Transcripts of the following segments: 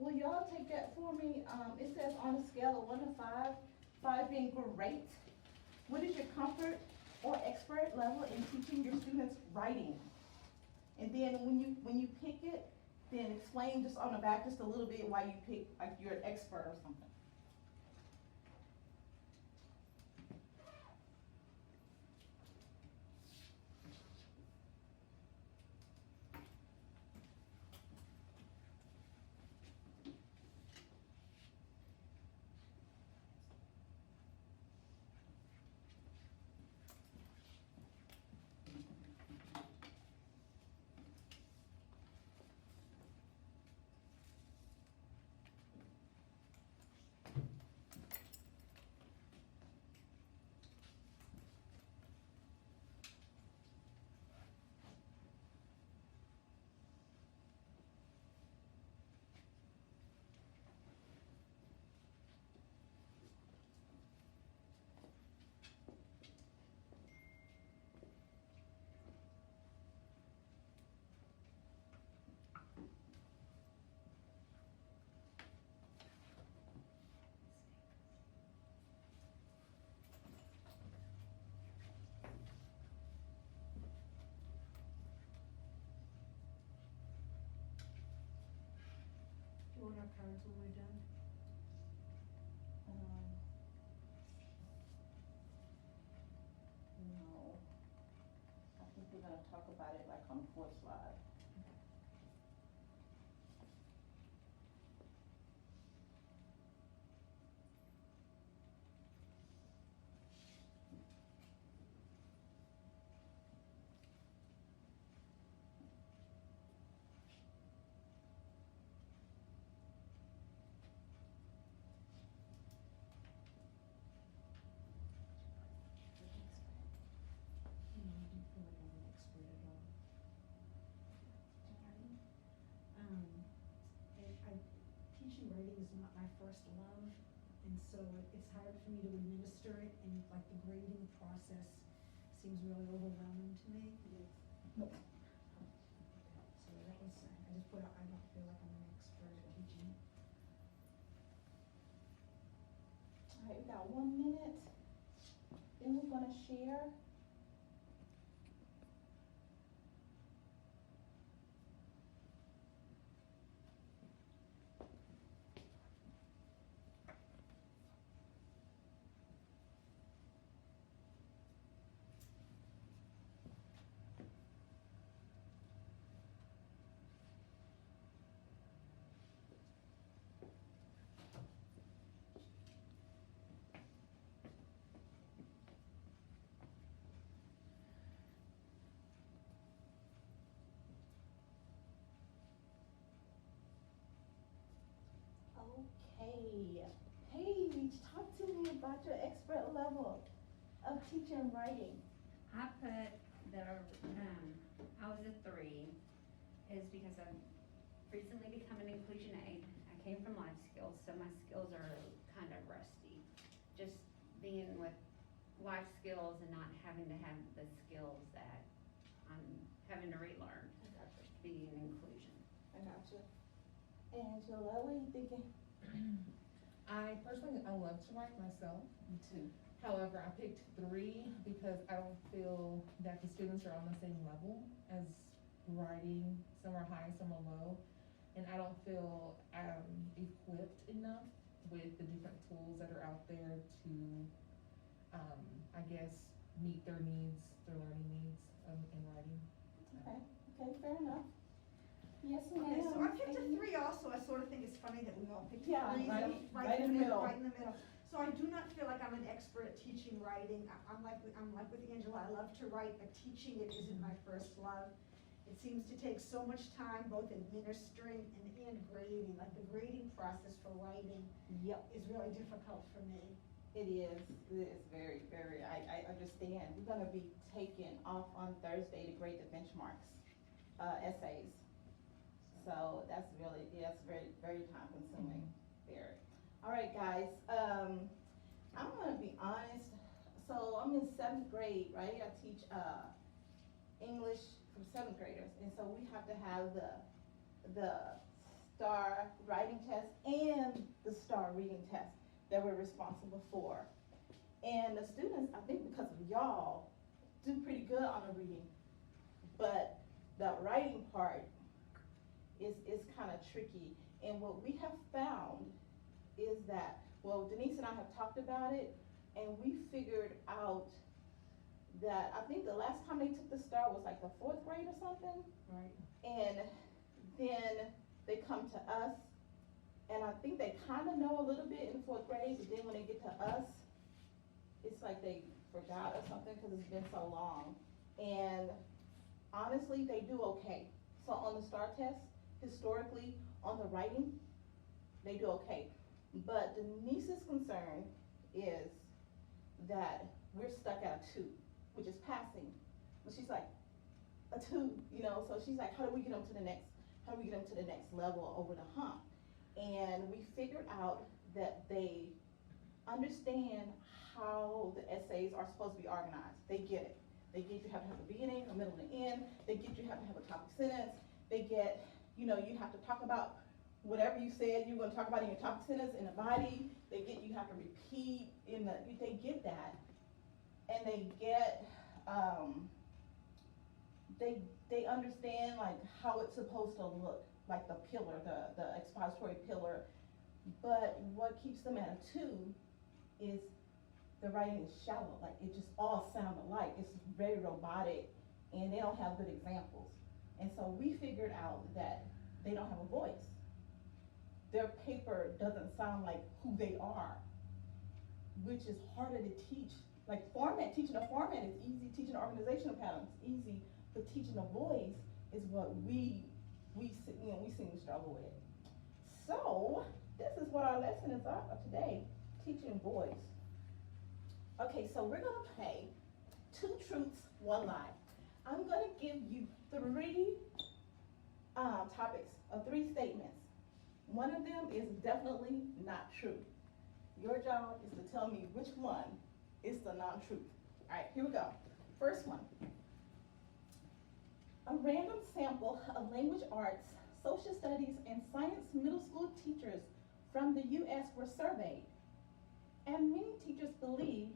Will y'all take that for me? It says on a scale of 1 to 5, 5 being great. What is your comfort or expert level in teaching your students writing? And then when you pick it, then explain just on the back just a little bit why you pick, like you're an expert or something. Do you want our cards when we're done? No. I think we're gonna talk about it like on the fourth slide. I don't feel like I'm an expert at all. Teaching writing is not my first love, and so it's hard for me to administer it, and like the grading process seems really overwhelming to me. So that was, I just put out, I don't feel like I'm an expert at teaching. All right, we got 1 minute. Then we're gonna share. Okay, Paige, talk to me about your expert level of teaching writing. I put that I was a 3 is because I've recently become an inclusion aide. I came from life skills, so my skills are kind of rusty. Just being with life skills and not having to have the skills that I'm having to relearn I gotcha. being inclusion. I gotcha. Angela, what are you thinking? I personally, I love to write myself. Me too. However, I picked 3 because I don't feel that the students are on the same level as writing. Some are high, some are low. And I don't feel equipped enough with the different tools that are out there to, I guess, meet their needs, their learning needs in writing. Okay, okay, fair enough. Yes, ma'am. Okay, so I picked a 3 also. I sort of think it's funny that we all picked Yeah, 3s, right in the middle. right in the middle. So I do not feel like I'm an expert at teaching writing. I'm like with Angela. I love to write, but teaching it isn't my first love. It seems to take so much time, both administering and grading. Like the grading process for writing Yep, is really difficult for me. it is very, very, I understand. We're gonna be taking off on Thursday to grade the benchmarks, essays. So that's really, yeah, it's very, very time consuming, very. All right, guys, I'm gonna be honest. So I'm in 7th grade, right? I teach, English for 7th graders. And so we have to have the STAR writing test and the STAR reading test that we're responsible for. And the students, I think because of y'all, do pretty good on the reading, but the writing part is kind of tricky. And what we have found is that, well, Denise and I have talked about it, and we figured out that I think the last time they took the STAR was like the 4th grade or something. Right. And then they come to us, and I think they kind of know a little bit in the 4th grade, but then when they get to us, it's like they forgot or something because it's been so long. And honestly, they do okay. So on the STAR test, historically, on the writing, they do okay. But Denise's concern is that we're stuck at a 2, which is passing. But she's like, a 2, you know, so she's like, how do we get them to the next level over the hump? And we figured out that they understand how the essays are supposed to be organized. They get it. They get you have to have a beginning, a middle, and an end. They get you have to have a topic sentence. They get, you know, you have to talk about whatever you said you're going to talk about in your topic sentence in the body. They get you have to repeat in the. They get that, and they get. They understand like how it's supposed to look, like the pillar, the expository pillar. But what keeps them at a 2 is the writing is shallow. Like it just all sound alike. It's very robotic, and they don't have good examples. And so we figured out that they don't have a voice. Their paper doesn't sound like who they are, which is harder to teach. Like teaching a format is easy, teaching organizational patterns is easy, but teaching a voice is what we seem to struggle with. So this is what our lesson is about today, teaching voice. Okay, so we're gonna play 2 truths, 1 lie. I'm gonna give you 3 topics of 3 statements. One of them is definitely not true. Your job is to tell me which one is the non-truth. All right, here we go. First one. A random sample of language arts, social studies, and science middle school teachers from the U.S. were surveyed, and many teachers believe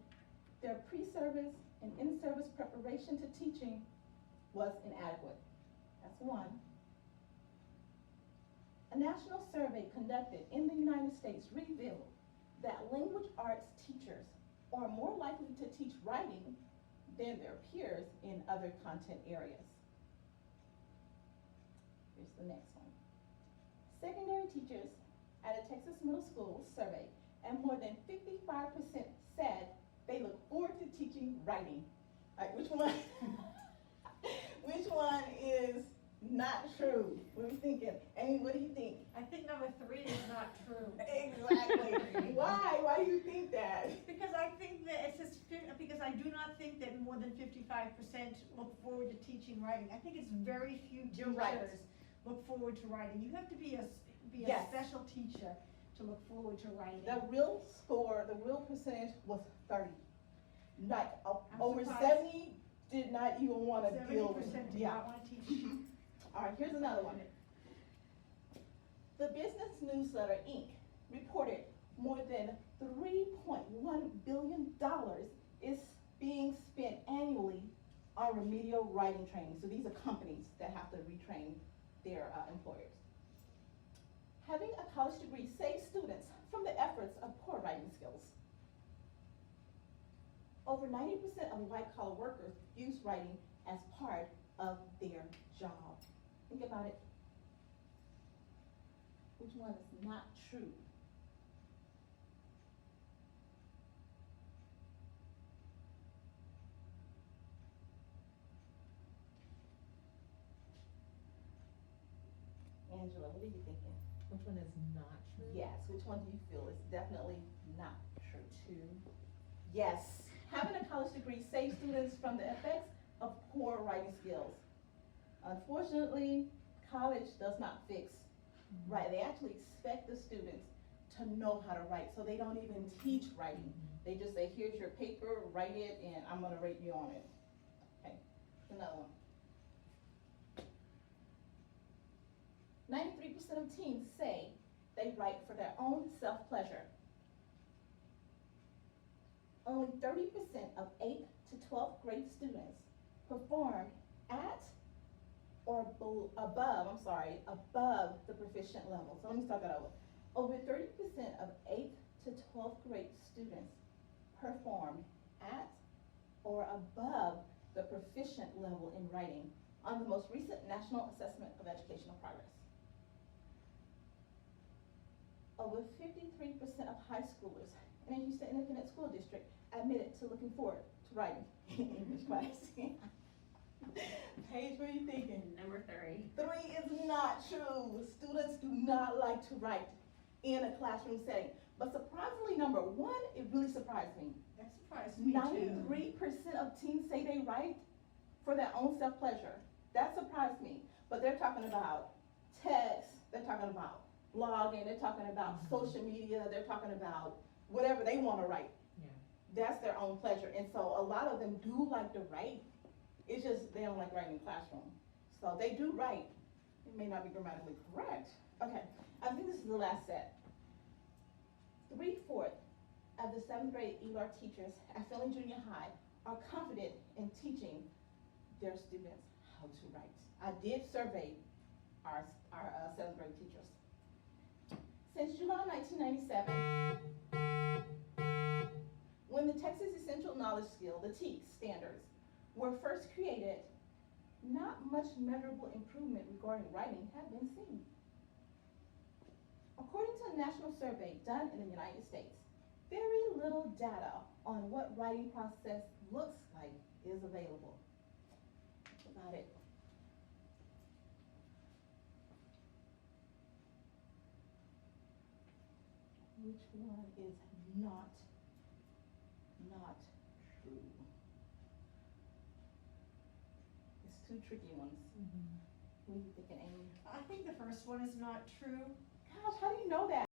their pre-service and in-service preparation to teaching was inadequate. That's one. A national survey conducted in the United States revealed that language arts teachers are more likely to teach writing than their peers in other content areas. Here's the next one. Secondary teachers at a Texas middle school survey, and more than 55% said they look forward to teaching writing. All right, which one? Which one is not true? What are we thinking? Amy, what do you think? I think number 3 is not true. Exactly. Why? Why do you think that? Because I think that because I do not think that more than 55% look forward to teaching writing. I think it's very few You're right. teachers look forward to writing. You have to be a Yes. special teacher to look forward to writing. The real score, the real percentage was 30. Like I'm over surprised. 70 did not even want to deal with 70% it. do not want to teach. All right, here's another one. The Business Newsletter, Inc. reported more than $3.1 billion is being spent annually on remedial writing training. So these are companies that have to retrain their employers. Having a college degree saves students from the efforts of poor writing skills. Over 90% of white-collar workers use writing as part of their job. Think about it. Which one is not true? Angela, what are you thinking? Which one is not true? Yes, which one do you feel is definitely not true? 2. Yes, having a college degree saves students from the effects of poor writing skills. Unfortunately, college does not fix right. They actually expect the students to know how to write, so they don't even teach writing. They just say, here's your paper, write it, and I'm gonna rate you on it. Okay, another one. 93% of teens say they write for their own self-pleasure. Only 30% of 8th to 12th grade students performed at or above the proficient level. So let me start that over. Over 30% of 8th to 12th grade students performed at or above the proficient level in writing on the most recent National Assessment of Educational Progress. Over 53% of high schoolers in a Houston Independent School District admitted to looking forward to writing in English class. Paige, what are you thinking? Number 3. 3 is not true. Students do not like to write in a classroom setting. But surprisingly, number 1, it really surprised me. That surprised me too. 93% of teens say they write for their own self-pleasure. That surprised me. But they're talking about text, they're talking about blogging, they're talking about social media, they're talking about whatever they want to write. Yeah. That's their own pleasure. And so a lot of them do like to write. It's just they don't like writing in the classroom. So they do write. It may not be grammatically correct. Okay, I think this is the last set. 3/4 of the 7th grade ELAR teachers at Philly Junior High are confident in teaching their students how to write. I did survey our 7th grade teachers. Since July 1997, when the Texas Essential Knowledge Skill, the TEKS standards, were first created, not much measurable improvement regarding writing had been seen. According to a national survey done in the United States, very little data on what writing process looks like is available. That's about it. Which one is not true? It's 2 tricky ones. What are you thinking, Amy? I think the first one is not true. Gosh, how do you know that?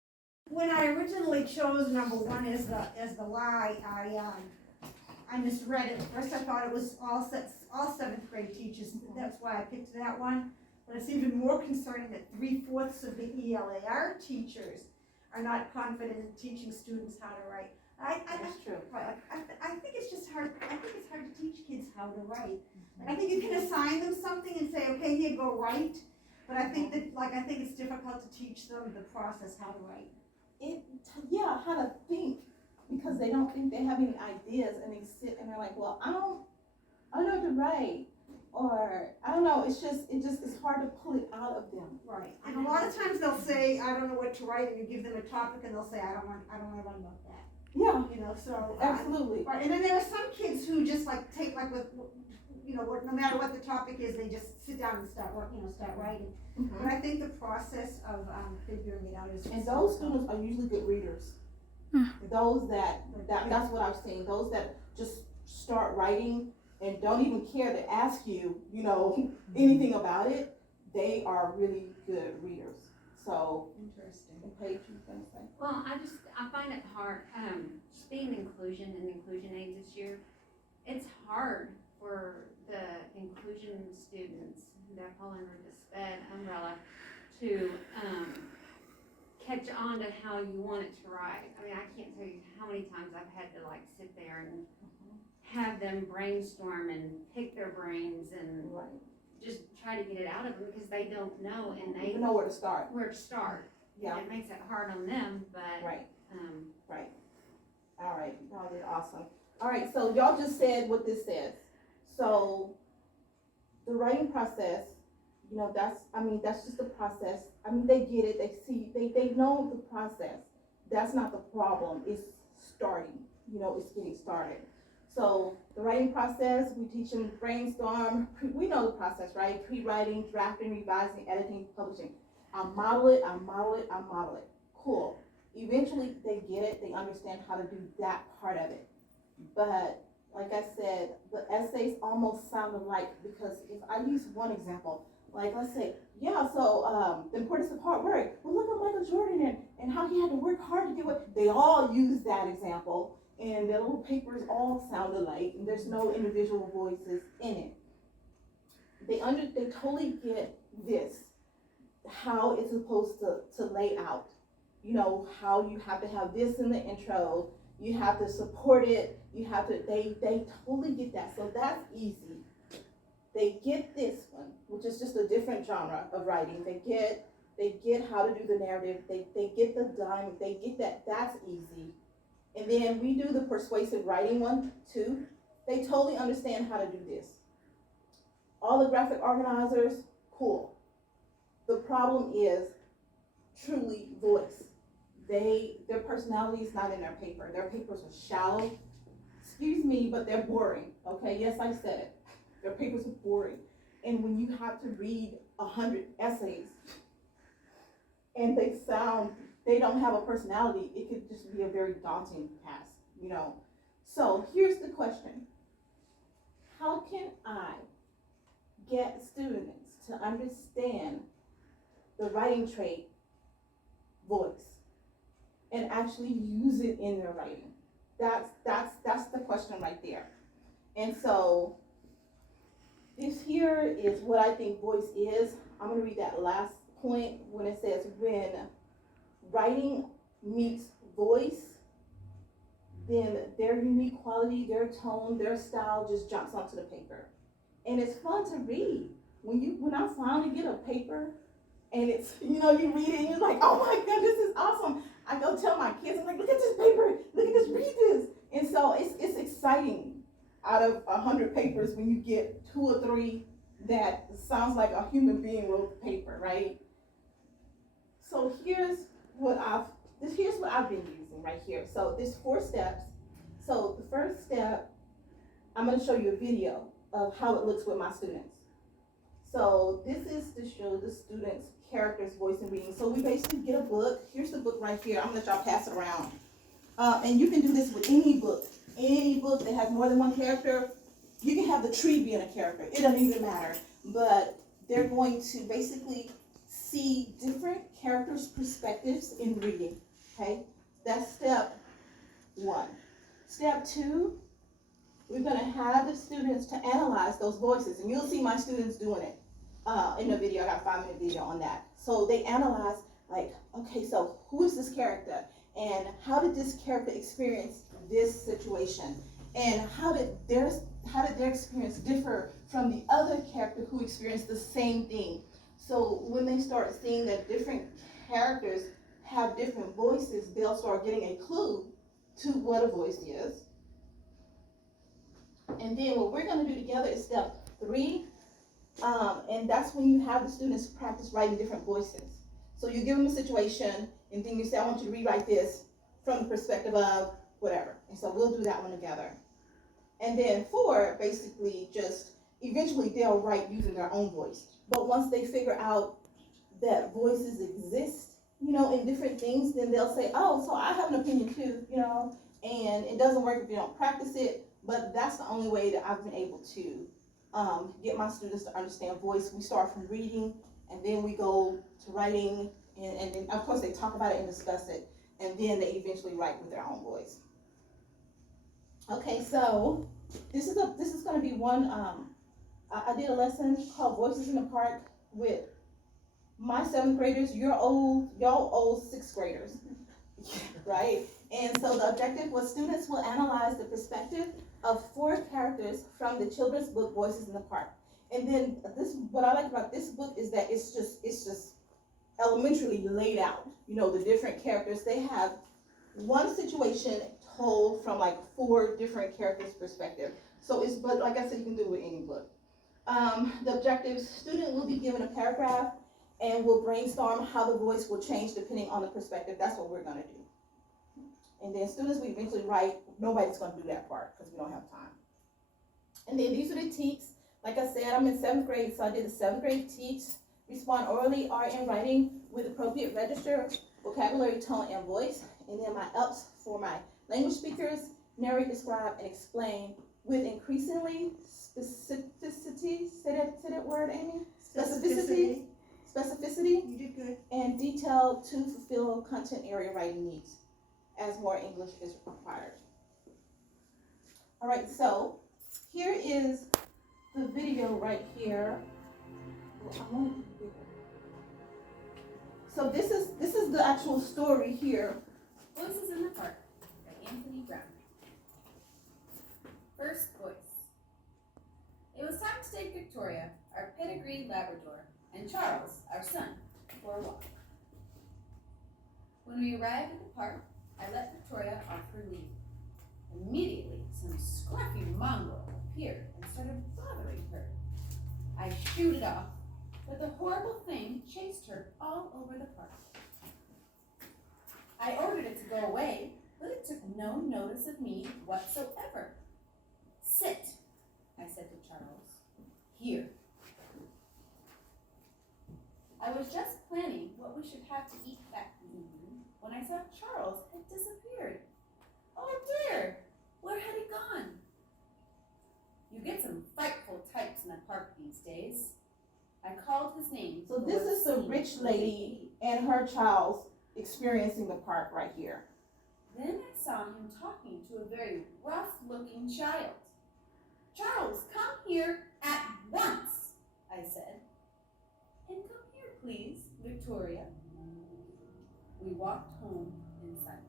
When I originally chose number 1 as the lie, I misread it. First I thought it was all 7th grade teachers. That's why I picked that one. But it's even more concerning that 3/4 of the ELAR teachers are not confident in teaching students how to write. That's true. I think it's just hard. I think it's hard to teach kids how to write. I think you can assign them something and say, okay, here, go write. But I think it's difficult to teach them the process how to write. How to think, because they don't think they have any ideas, and they sit and they're like, well, I don't know what to write, or I don't know. It's hard to pull it out of them. Right. And a lot of times they'll say, I don't know what to write, and you give them a topic, and they'll say, I don't want to write about that. Yeah. You know, so. Absolutely. Right. And then there are some kids who just like take no matter what the topic is, they just sit down and start writing. But I think the process of figuring it out is. And those students are usually good readers. Those that's what I've seen. Those that just start writing and don't even care to ask you, anything about it, they are really good readers. So. Interesting. Paige, you gonna say? Well, I find it hard, being inclusion and inclusion aids this year, it's hard for the inclusion students that fall under the SPED umbrella to catch on to how you want it to write. I mean, I can't tell you how many times I've had to like sit there and have them brainstorm and pick their brains and just try to get it out of them because they don't know and they don't know where to start. Yeah. And it makes it hard on them, but. Right. All right, y'all did awesome. All right, so y'all just said what this says. So the writing process, that's just the process. They get it, they see, they know the process. That's not the problem, it's starting, it's getting started. So the writing process, we teach them brainstorm, we know the process, right? Pre-writing, drafting, revising, editing, publishing. I model it. Cool. Eventually they get it, they understand how to do that part of it. But like I said, the essays almost sound alike because if I use one example, like let's say, the importance of hard work. Well, look at Michael Jordan and how he had to work hard to get what, they all use that example and their little papers all sound alike and there's no individual voices in it. They totally get this, how it's supposed to lay out. You know, how you have to have this in the intro, you have to support it, you have to, they totally get that. So that's easy. They get this one, which is just a different genre of writing. They get how to do the narrative, they get the dime, they get that, that's easy. And then we do the persuasive writing one too. They totally understand how to do this. All the graphic organizers, cool. The problem is truly voice. Their personality is not in their paper. Their papers are shallow. Excuse me, but they're boring. Okay, yes, I said it. Their papers are boring. And when you have to read 100 essays and they don't have a personality, it could just be a very daunting task, you know. So here's the question. How can I get students to understand the writing trait voice and actually use it in their writing? That's the question right there. And so this here is what I think voice is. I'm going to read that last point when it says, when writing meets voice, then their unique quality, their tone, their style just jumps onto the paper. And it's fun to read. When I finally get a paper and it's, you know, you read it and you're like, oh my God, this is awesome. I go tell my kids, I'm like, look at this paper, look at this, read this. And so it's exciting out of 100 papers when you get 2 or 3 that sounds like a human being wrote the paper, right? So here's what I've been using right here. So there's 4 steps. So the first step, I'm going to show you a video of how it looks with my students. So this is to show the students characters, voice, and reading. So we basically get a book. Here's the book right here. I'm going to let y'all pass it around. And you can do this with any book. Any book that has more than one character. You can have the tree being a character. It doesn't even matter. But they're going to basically see different characters' perspectives in reading. Okay? That's step 1. Step 2, we're going to have the students to analyze those voices. And you'll see my students doing it in the video. I got a 5-minute video on that. So they analyze, like, okay, so who is this character? And how did this character experience this situation? And how did their experience differ from the other character who experienced the same thing? So when they start seeing that different characters have different voices, they'll start getting a clue to what a voice is. And then what we're going to do together is step 3, and that's when you have the students practice writing different voices. So you give them a situation, and then you say, I want you to rewrite this from the perspective of whatever. And so we'll do that one together. And then 4, basically just eventually they'll write using their own voice. But once they figure out that voices exist, you know, in different things, then they'll say, oh, so I have an opinion too, you know, and it doesn't work if you don't practice it. But that's the only way that I've been able to get my students to understand voice. We start from reading, and then we go to writing, and then of course they talk about it and discuss it, and then they eventually write with their own voice. Okay, so this is going to be one. I did a lesson called Voices in the Park with my 7th graders. Y'all old 6th graders, right? And so the objective was students will analyze the perspective of 4 characters from the children's book Voices in the Park. And then what I like about this book is that it's just elementarily laid out. You know, the different characters, they have one situation told from like 4 different characters' perspective. So but like I said, you can do it with any book. The objectives, student will be given a paragraph and will brainstorm how the voice will change depending on the perspective. That's what we're gonna do. And then students will eventually write. Nobody's going to do that part because we don't have time. And then these are the teaks. Like I said, I'm in 7th grade, so I did the 7th grade teaks. Respond orally or in writing with appropriate register, vocabulary, tone, and voice. And then my ELPs for my language speakers, narrate, describe, and explain with increasingly specificity. Say that word, Amy? Specificity. You did good. And detail to fulfill content area writing needs, as more English is required. All right, so here is the video right here. So this is the actual story here. Voices in the Park by Anthony Brown. First voice. It was time to take Victoria, our pedigreed Labrador, and Charles, our son, for a walk. When we arrived at the park, I let Victoria off her lead. Immediately, some scruffy mongrel appeared and started bothering her. I shooed it off, but the horrible thing chased her all over the park. I ordered it to go away, but it took no notice of me whatsoever. Sit, I said to Charles. Here. I was just planning what we should have to eat that evening when I saw Charles had disappeared. Oh dear, where had he gone? You get some frightful types in the park these days. I called his name. So this is the rich lady and her child experiencing the park right here. Then I saw him talking to a very rough-looking child. Charles, come here at once, I said. And come here, please, Victoria. We walked home in silence.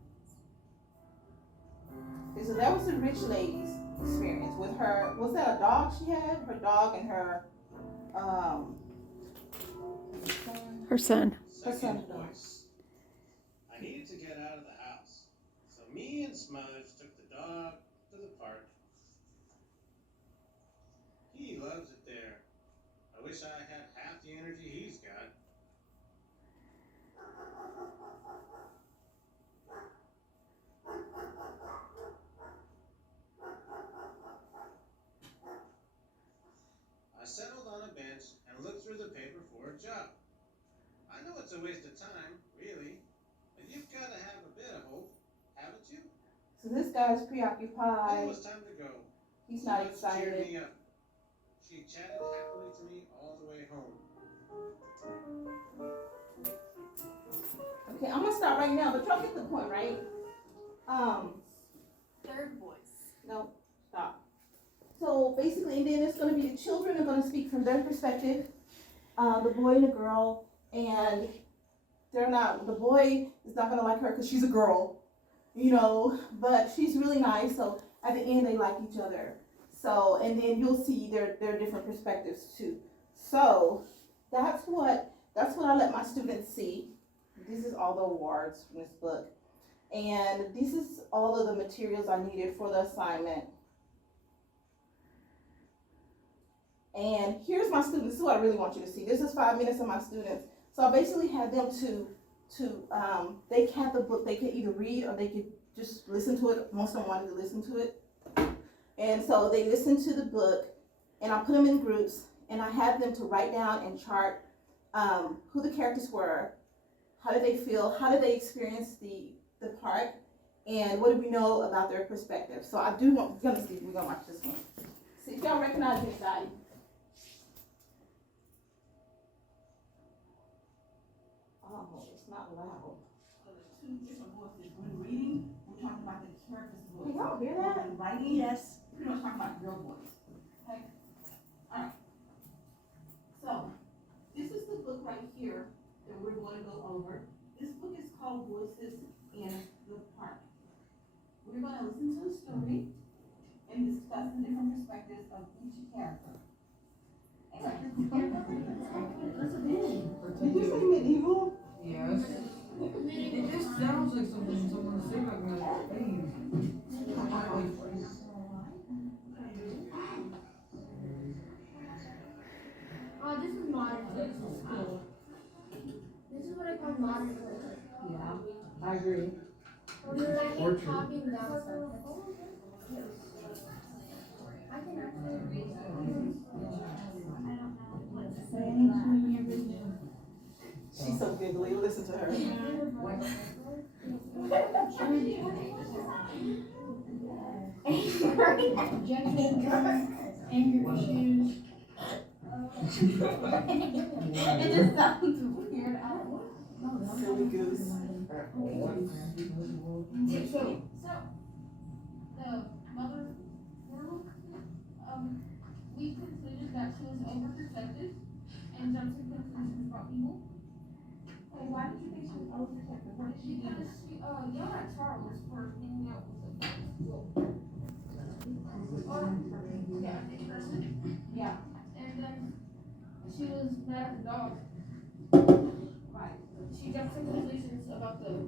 Okay, so that was the rich lady's experience with her. Was that a dog she had? Her dog and her Her son. Her son. Voice. I needed to get out of the house, so me and Smudge took the dog to the park. He loves it there. I wish I had half the energy he's got. I settled on a bench and looked through the paper for a job. I know it's a waste of time, really, but you've got to have a bit of hope, haven't you? So this guy's When preoccupied. it was time to go, He's not Smudge cheered excited. me up. She chatted happily to me all the way home. Okay, I'm gonna stop right now, but y'all get the point, right? Third voice. No, stop. So basically, and then it's gonna be the children are gonna speak from their perspective, the boy and the girl, and the boy is not gonna like her because she's a girl, but she's really nice, so at the end they like each other. So, and then you'll see their different perspectives too. So, that's what I let my students see. This is all the awards from this book. And this is all of the materials I needed for the assignment. And here's my students. This is what I really want you to see. This is 5 minutes of my students. So I basically had them they had the book. They could either read or they could just listen to it. Most of them wanted to listen to it. And so they listened to the book, and I put them in groups, and I had them to write down and chart who the characters were, how did they feel, how did they experience the park, and what do we know about their perspective. So I do want, we're gonna watch this one. See if y'all recognize anybody. Oh, it's not loud. So there's two different voices. When reading, we're talking about the character's voice. Can y'all hear that? When writing, Yes. pretty much talking about your voice. Okay? Alright. So, this is the book right here that we're going to go over. This book is called Voices in the Park. We're going to listen to a story and discuss the different perspectives of each character. Did you say medieval? Yes. It just sounds like something someone say like in Spain. This is modern culture. This is what I call modern culture. Yeah, I agree. When I hate copying down stuff. I can actually read that. I don't know what to say. She's so giggly. Listen to her. Anger issues. It just sounds weird. Silly goose. So, the mother world, we concluded that she was overprotective and jumped to conclusions about people. Why Why did you think she was overprotective? What did she do? Because she, yelled at Charles for hanging out with the girls. Yeah, I think person. Yeah, And then she was mad at the dog. right. She jumped to conclusions about the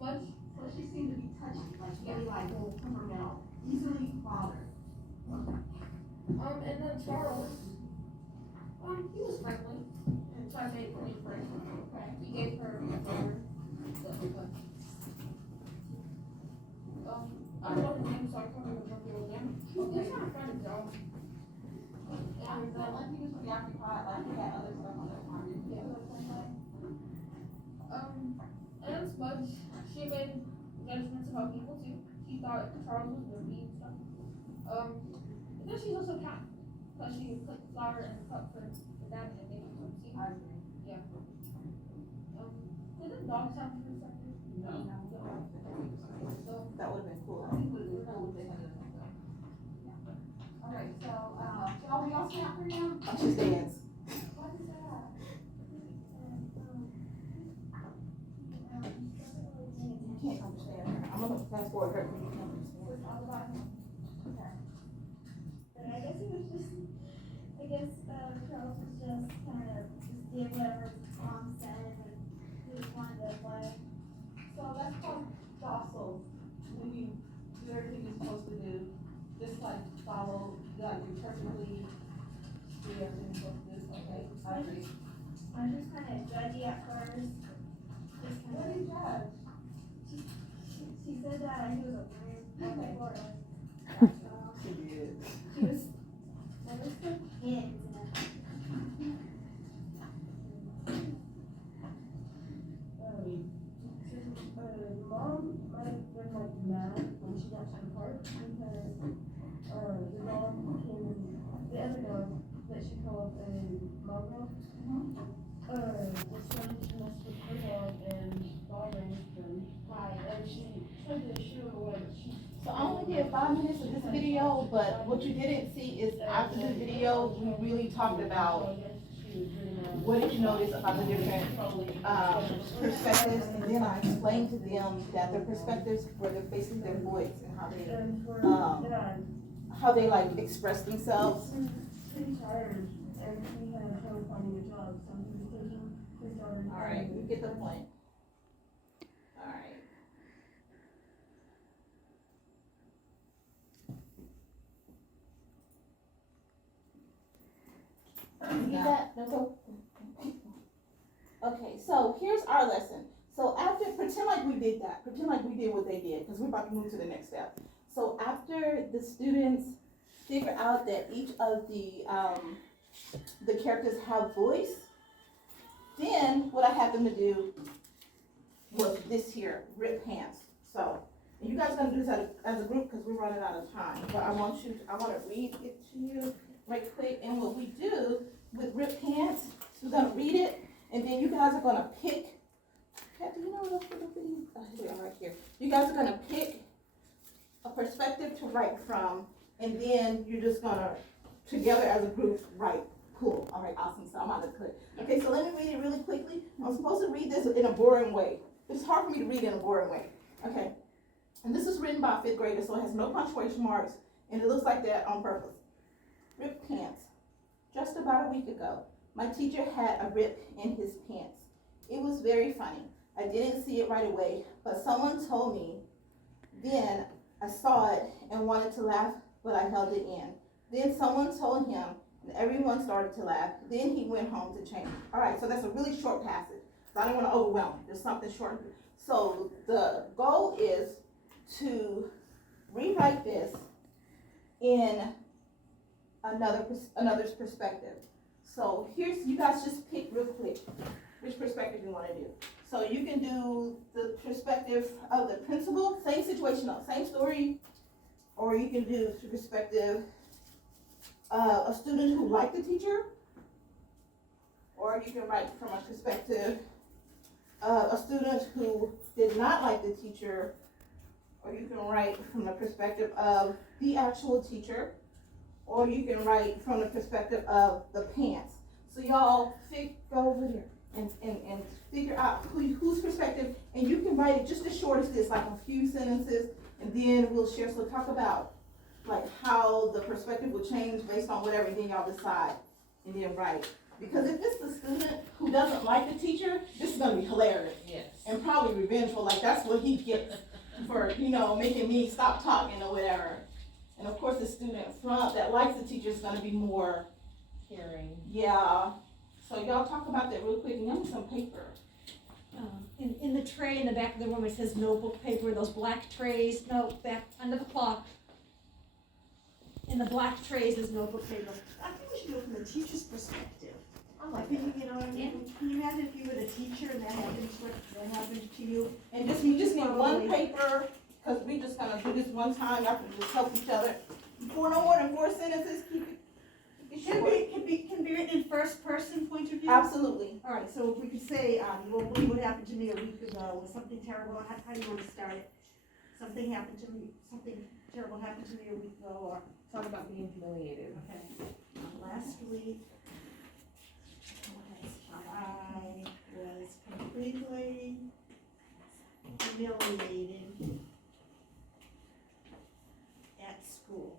sludge. So she seemed to be touchy, like really like, oh, come on now, easily bothered. And then Charles, he was friendly and tried to make her friend. Okay. He gave her a flower. I don't know his name, so I can't remember his name. He was trying to find a job. And Like he was preoccupied, like he had other stuff on his mind. and Smudge, she made judgments about people too. She thought Charles was wimpy and stuff. And then she's also kind, because she put flour in the cup for the dad and make him some tea. I agree. Yeah. Did the dogs have food sector? No. So, That would've been cool. I think it would have been cool if they had done that. All right, so, shall we all snap for now? Oh, she stands. What is that? You can't understand her. I'm gonna fast forward her, because you can't understand. But I guess it was just, Charles was just kind of, just did whatever mom said, and he just wanted to play. So that's called docile, when you do everything you're supposed to do, just like follow, like you perfectly do everything you're supposed to do, okay? I agree. I was just kind of judgy at first, just kind What of, do you judge? she said that he was a weird, Okay. so, She did. she was, there was some hints and Mom might have been like mad when she got to the park because the dog came in, the other dog that she called a mongrel, was trying to mess with her dog and bothering them. Right. And she tried to show her what she. So I only did 5 minutes of this video, but what you didn't see is after the video, we really talked about what did you notice about the different perspectives, and then I explained to them that their perspectives were basically their voice and And for Dad, how they like express themselves. he was pretty tired and he had trouble finding a job, so he was taking his daughter. All right, you get the point. All right. See that? No. Okay, so here's our lesson. So after, pretend like we did that. Pretend like we did what they did, because we're about to move to the next step. So after the students figure out that each of the characters have voice, then what I had them to do was this here, rip pants. So you guys are gonna do this as a group because we're running out of time. But I want to read it to you right quick. And what we do with rip pants, we're gonna read it, and then you guys are gonna pick. Kat, do you know what else we're gonna do? Oh, here we are, right here. You guys are gonna pick a perspective to write from, and then you're just gonna together as a group write. Cool. All right, awesome. So I'm out of clip. Okay, so let me read it really quickly. I'm supposed to read this in a boring way. It's hard for me to read in a boring way. Okay. And this is written by a 5th grader, so it has no punctuation marks, and it looks like that on purpose. Rip pants. Just about a week ago, my teacher had a rip in his pants. It was very funny. I didn't see it right away, but someone told me. Then I saw it and wanted to laugh, but I held it in. Then someone told him, and everyone started to laugh. Then he went home to change. All right, so that's a really short passage. So I don't want to overwhelm it. There's something short. So the goal is to rewrite this in another's perspective. So here's, you guys just pick real quick which perspective you want to do. So you can do the perspective of the principal, same situation, though, same story, or you can do the perspective a student who liked the teacher, or you can write from a perspective a student who did not like the teacher, or you can write from the perspective of the actual teacher, or you can write from the perspective of the pants. So y'all go over there and figure whose perspective, and you can write it just as short as this, like a few sentences, and then we'll share, so talk about like how the perspective will change based on whatever, and then y'all decide, and then write. Because if it's the student who doesn't like the teacher, this is gonna be hilarious. Yes. And probably revengeful, like that's what he gets for, making me stop talking or whatever. And of course, the student front that likes the teacher is gonna be more, Caring. yeah. So y'all talk about that real quick, and give me some paper. In the tray in the back of the room, it says notebook paper, those black trays, no, back under the clock. In the black trays is notebook paper. I think we should do it from the teacher's perspective. I think, you know what I mean? Can you imagine if you were the teacher and that happened to you? And you just need one paper, cause we just gonna do this one time, y'all can just help each other. No more than 4 sentences, keep it Can be written in first person point of view? Absolutely. All right, so if we could say, well, what happened to me a week ago, was something terrible, how do you want to start it? Something terrible happened to me a week ago, or, Talk about being humiliated. okay, last week, I was completely humiliated at school.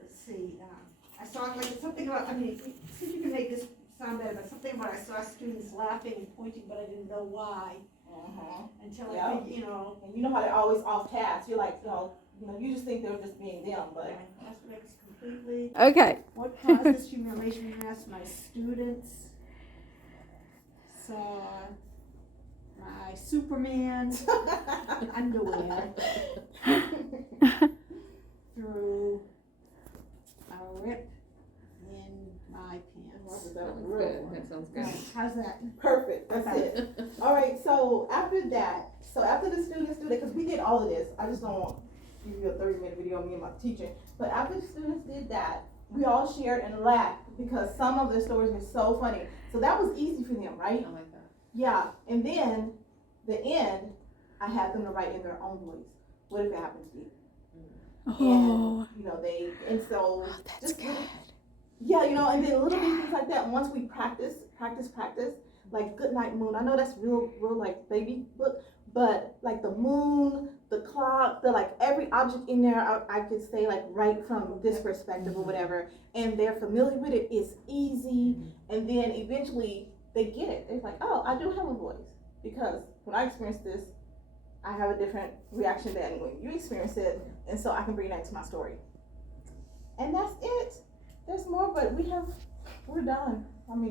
Let's see, I saw like something about, see if you can make this sound better, but something about I saw students laughing and pointing, but I didn't know why. Until Yeah. I think, And you know how they're always off task, you're like, you just think they're just being them, but. last week was completely. Okay. What caused this humiliation? You asked my students. Saw my Superman underwear through a rip in my pants. That sounds good. That sounds good. How's that? Perfect, that's it. All right, so after the students do that, because we did all of this, I just don't want to give you a 30-minute video of me and my teacher, but after the students did that, we all shared and laughed because some of the stories were so funny. So that was easy for them, right? I like that. Yeah, and then the end, I had them to write in their own voice. What if it happened to you? Oh, And so that's just good. yeah, and then little things like that. Once we practice, like Good Night Moon. I know that's real like baby book, but like the moon, the clock, like every object in there, I could say like right from this perspective or whatever, and they're familiar with it. It's easy, and then eventually they get it. They're like, oh, I do have a voice, because when I experience this, I have a different reaction than when you experience it, and so I can bring that to my story. And that's it. There's more, but we're done. I mean,